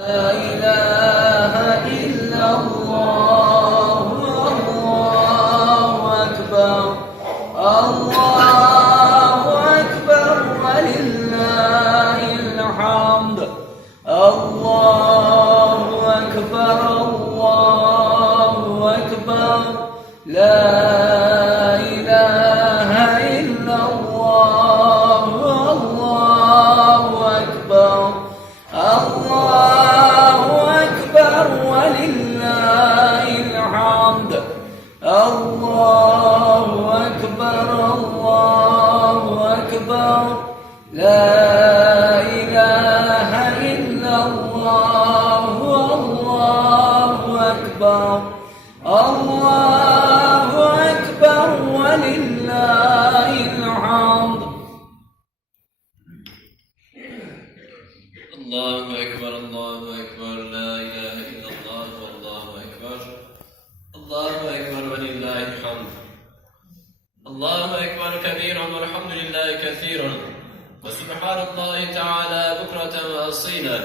لا إله وسبحان الله تعالى بكرة وأصيلا.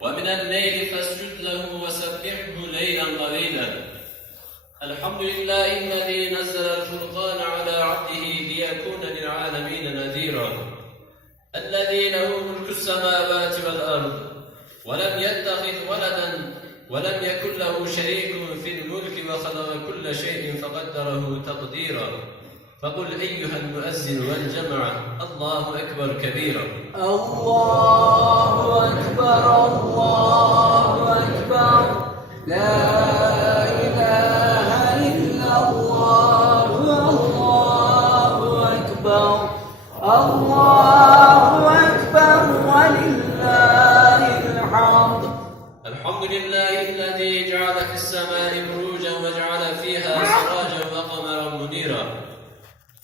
ومن الليل فاسجد له وسبحه ليلا طويلا الحمد لله الذي نزل الفرقان على عبده ليكون للعالمين نذيرا. الذي له ملك السماوات والأرض ولم يتخذ ولدا ولم يكن له شريك في الملك وخلق كل شيء فقدره تقديرا. فقل أيها المؤذن والجمع الله أكبر كبيرا. الله أكبر الله أكبر. لا إله إلا الله الله أكبر. الله أكبر ولله الحمد. الحمد لله الذي جعل في السماء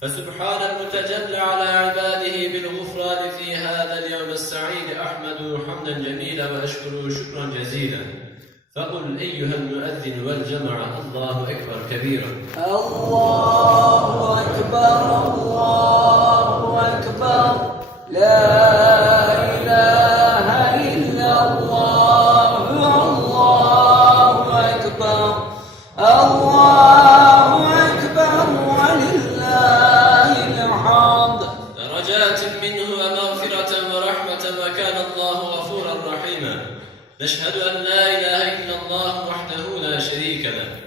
فسبحان المتجلى على عباده بالغفران في هذا اليوم السعيد. أحمده حمدا جميلا وأشكره شكرا جزيلا. فقل أيها المؤذن والجمع الله أكبر كبيرا. الله نشهد أن لا إله إلا الله وحده لا شريك له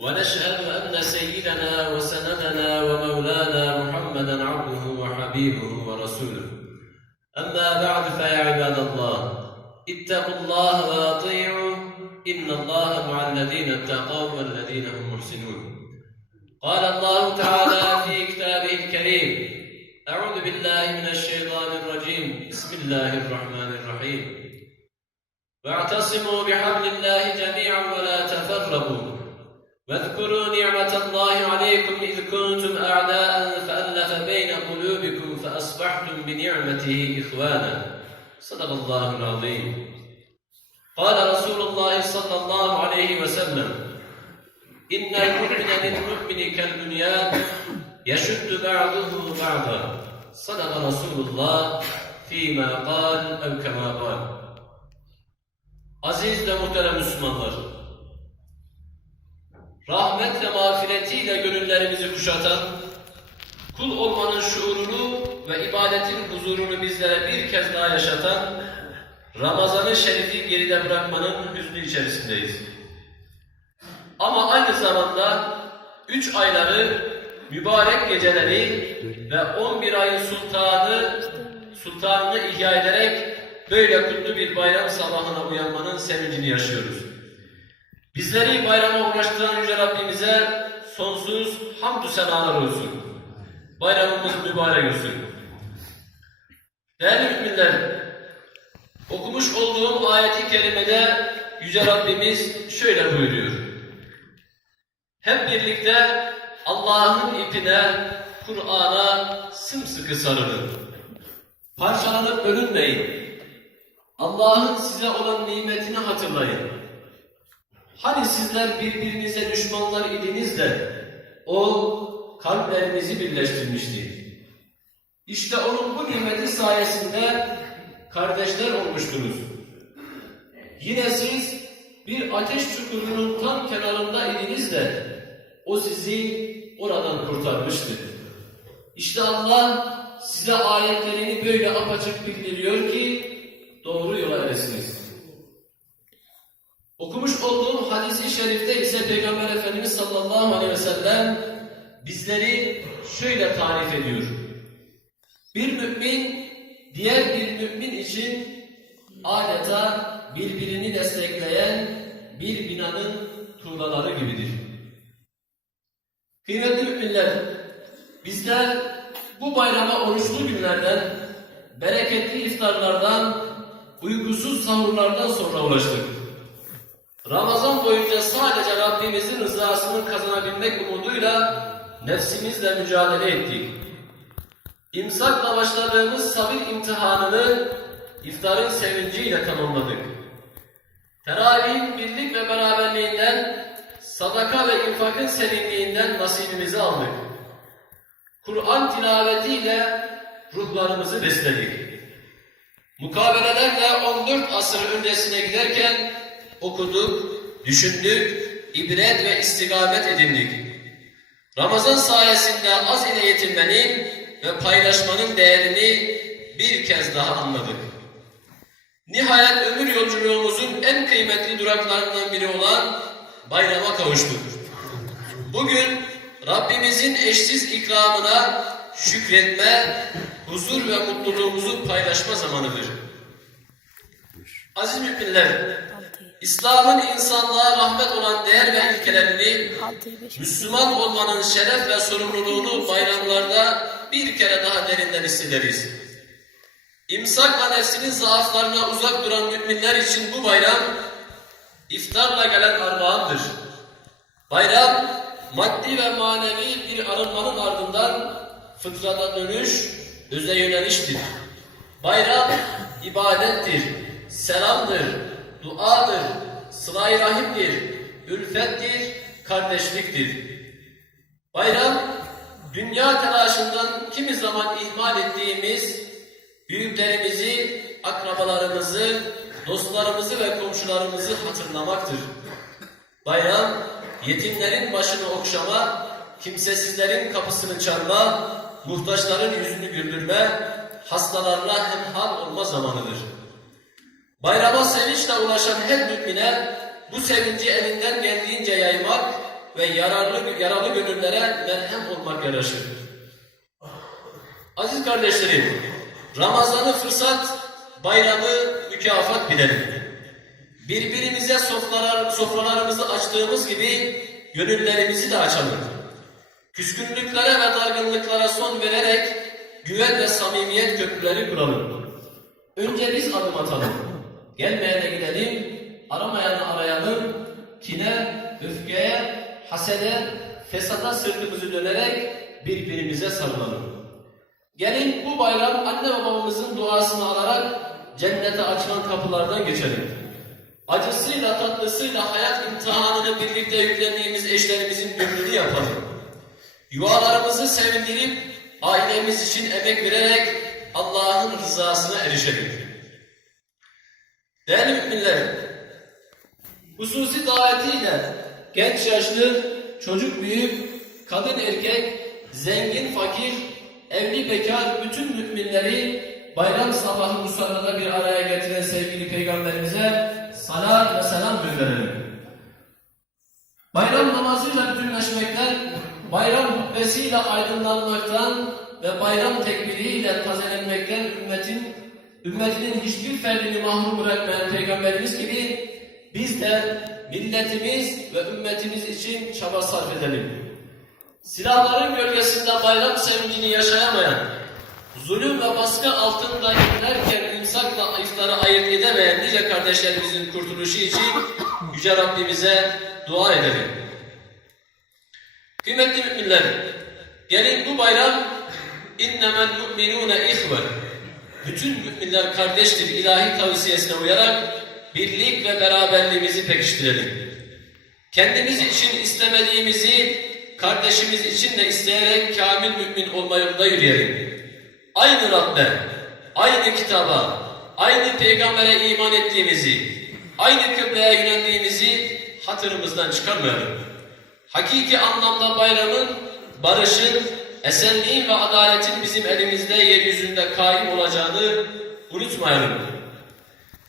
ونشهد أن سيدنا وسندنا ومولانا محمدا عبده وحبيبه ورسوله. أما بعد فيا عباد الله اتقوا الله وأطيعوا إن الله مع الذين اتقوا والذين هم محسنون. قال الله تعالى في كتابه الكريم أعوذ بالله من الشيطان الرجيم. بسم الله الرحمن الرحيم. واعتصموا بحبل الله جميعا ولا تفرقوا. واذكروا نعمة الله عليكم إذ كنتم أعداء فألف بين قلوبكم فأصبحتم بنعمته إخوانا. صدق الله العظيم. قال رسول الله صلى الله عليه وسلم إن المؤمن للمؤمن كالبنيان يشد بعضه بعضا. صدق رسول الله فيما قال أو كما قال. Aziz ve muhterem Müslümanlar, rahmet ve mağfiretiyle gönüllerimizi kuşatan, kul olmanın şuurunu ve ibadetin huzurunu bizlere bir kez daha yaşatan, Ramazan-ı Şerif'i geride bırakmanın hüznü içerisindeyiz. Ama aynı zamanda üç ayları, mübarek geceleri ve 11 ayın sultanı, sultanını ihya ederek böyle kutlu bir bayram sabahına uyanmanın sevincini yaşıyoruz. Bizleri bayrama uğraştıran Yüce Rabbimize sonsuz hamdü senalar olsun. Bayramımız mübarek olsun. Değerli müminler, okumuş olduğum ayeti kerimede Yüce Rabbimiz şöyle buyuruyor. Hep birlikte Allah'ın ipine, Kur'an'a sımsıkı sarılın. Parçalanıp bölünmeyin. Allah'ın size olan nimetini hatırlayın. Hani sizler birbirinize düşmanlar idiniz de o kalplerinizi birleştirmişti. İşte onun bu nimeti sayesinde kardeşler olmuştunuz. yine siz bir ateş çukurunun tam kenarında idiniz de o sizi oradan kurtarmıştı. İşte Allah size ayetlerini böyle apaçık bildiriyor ki doğru yola eresiniz. Okumuş olduğum hadisi şerifte ise Peygamber Efendimiz sallallahu aleyhi ve sellem bizleri şöyle tarif ediyor. Bir mümin diğer bir mümin için adeta birbirini destekleyen bir binanın tuğlaları gibidir. Kıymetli müminler, bizler bu bayrama oruçlu günlerden, bereketli iftarlardan, uykusuz sahurlardan sonra ulaştık. Ramazan boyunca sadece Rabbimizin rızasını kazanabilmek umuduyla nefsimizle mücadele ettik. İmsakla başladığımız sabır imtihanını iftarın sevinciyle tamamladık. Teravihin birlik ve beraberliğinden, sadaka ve infakın serinliğinden nasibimizi aldık. Kur'an tilavetiyle ruhlarımızı besledik. Mukabelelerle 14 asır öncesine giderken okuduk, düşündük, ibret ve istikamet edindik. Ramazan sayesinde az ile yetinmenin ve paylaşmanın değerini bir kez daha anladık. Nihayet ömür yolculuğumuzun en kıymetli duraklarından biri olan bayrama kavuştuk. Bugün Rabbimizin eşsiz ikramına şükretme, huzur ve mutluluğumuzu paylaşma zamanıdır. Aziz müminler, İslam'ın insanlığa rahmet olan değer ve ilkelerini, Müslüman olmanın şeref ve sorumluluğunu bayramlarda bir kere daha derinden hissederiz. İmsakla nefsinin zaaflarına uzak duran müminler için bu bayram, iftarla gelen armağandır. Bayram, maddi ve manevi bir arınmanın ardından fıtrata dönüş, öze yöneliştir. Bayram, ibadettir, selamdır, duadır, sıla-i rahimdir, ülfettir, kardeşliktir. Bayram, dünya telaşından kimi zaman ihmal ettiğimiz büyüklerimizi, akrabalarımızı, dostlarımızı ve komşularımızı hatırlamaktır. Bayram, yetimlerin başını okşama, kimsesizlerin kapısını çalma, muhtaçların yüzünü güldürme, hastalarla hemhal olma zamanıdır. Bayrama sevinçle ulaşan her mümine bu sevinci elinden geldiğince yaymak ve yararlı yaralı gönüllere merhem olmak yaraşır. Aziz kardeşlerim, Ramazan'ı fırsat, bayramı mükafat bilelim. Birbirimize sofralar, sofralarımızı açtığımız gibi gönüllerimizi de açalım. Küskünlüklere ve dargınlıklara son vererek güven ve samimiyet köprüleri kuralım. Önce biz adım atalım. Gelmeyene gidelim, aramayanı arayalım. Kine, öfkeye, hasede, fesada sırtımızı dönerek birbirimize sarılalım. Gelin bu bayram anne babamızın duasını alarak cennete açılan kapılardan geçelim. Acısıyla tatlısıyla hayat imtihanını birlikte yüklendiğimiz eşlerimizin gönlünü yapalım. Yuvalarımızı sevindirip ailemiz için emek vererek Allah'ın rızasına erişelim. Değerli müminler, hususi davetiyle genç yaşlı, çocuk büyük, kadın erkek, zengin fakir, evli bekar bütün müminleri bayram sabahı musallada bir araya getiren sevgili peygamberimize salat ve selam gönderelim. Bayram namazıyla bütünleşmekten, bayram hutbesiyle aydınlanmaktan ve bayram tekbiriyle tazelenmekten ümmetin ümmetinin hiçbir ferdini mahrum bırakmayan peygamberimiz gibi biz de milletimiz ve ümmetimiz için çaba sarf edelim. Silahların gölgesinde bayram sevincini yaşayamayan, zulüm ve baskı altında inlerken imsakla iftarı ayırt edemeyen nice kardeşlerimizin kurtuluşu için Yüce Rabbimize dua edelim. Kıymetli müminler, gelin bu bayram innemel mu'minune ihve bütün müminler kardeştir ilahi tavsiyesine uyarak birlik ve beraberliğimizi pekiştirelim. Kendimiz için istemediğimizi kardeşimiz için de isteyerek kamil mümin olma yolunda yürüyelim Aynı Rabbe, aynı kitaba, aynı peygambere iman ettiğimizi, aynı kıbleye yöneldiğimizi hatırımızdan çıkarmayalım. Hakiki anlamda bayramın, barışın, esenliğin ve adaletin bizim elimizde yeryüzünde kaim olacağını unutmayalım.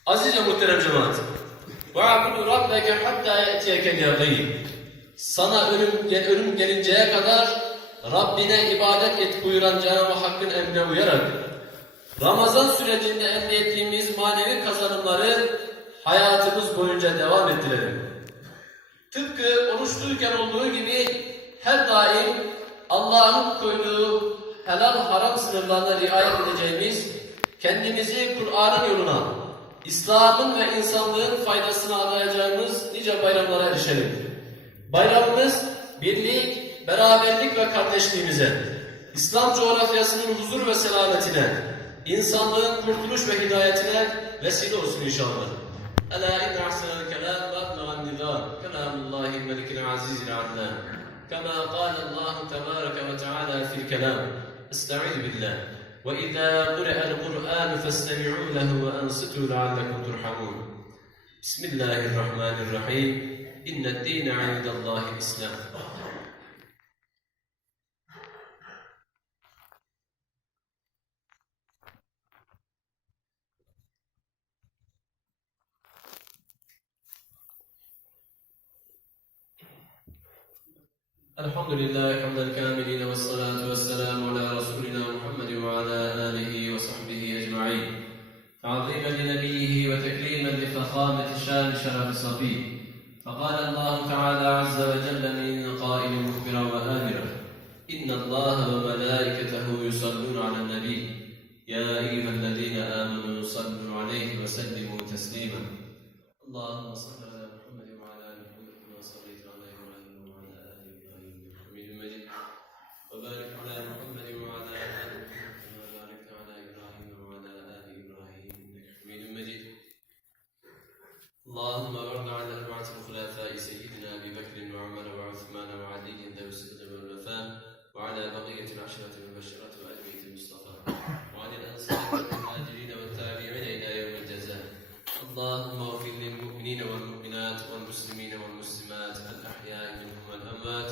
Aziz ve muhterem cemaat. وَعَبُدُ رَبَّكَ حَتَّى يَأْتِيَكَ الْيَقِينَ Sana ölüm, gel- ölüm gelinceye kadar Rabbine ibadet et buyuran Cenab-ı Hakk'ın emrine uyarak Ramazan sürecinde elde ettiğimiz manevi kazanımları hayatımız boyunca devam ettirelim. Tıpkı oruç tutarken olduğu gibi her daim Allah'ın koyduğu helal haram sınırlarına riayet edeceğimiz, kendimizi Kur'an'ın yoluna, İslam'ın ve insanlığın faydasına adayacağımız nice bayramlara erişelim. Bayramımız birlik, beraberlik ve kardeşliğimize, İslam coğrafyasının huzur ve selametine, insanlığın kurtuluş ve hidayetine vesile olsun inşallah. ألا إن أحسن الكلام وأبلغ النظام كلام الله الملك العزيز العدنان كما قال الله تبارك وتعالى في الكلام استعيذ بالله وإذا قرأ القرآن فاستمعوا له وأنصتوا لعلكم ترحمون بسم الله الرحمن الرحيم إن الدين عند الله الإسلام الحمد لله حمد الكاملين والصلاة والسلام على رسولنا محمد وعلى آله وصحبه أجمعين. تعظيما لنبيه وتكريما لفخامة شان شرف صفيه فقال الله تعالى عز وجل من قائل مخبرا وآمرا إن الله وملائكته يصلون على النبي. يا أيها الذين آمنوا صلوا عليه وسلموا تسليما. اللهم صل على محمد وعلى آل محمد كما صليت على إبراهيم وعلى آل إبراهيم إنك حميد مجيد وبارك على محمد وعلى آل محمد كما باركت على إبراهيم وعلى آل إبراهيم إنك حميد مجيد. اللهم وارض عن أربعة الخلفاء سيدنا أبي بكر وعمر وعثمان وعلي ذوي الصدق والوفاء وعلى بقية العشرة المبشرة وأئمة المصطفى وعن الأنصار والمهاجرين والتابعين إلى يوم الجزاء. اللهم اغفر للمؤمنين والمؤمنات والمسلمين والمسلمات الأحياء منهم والأموات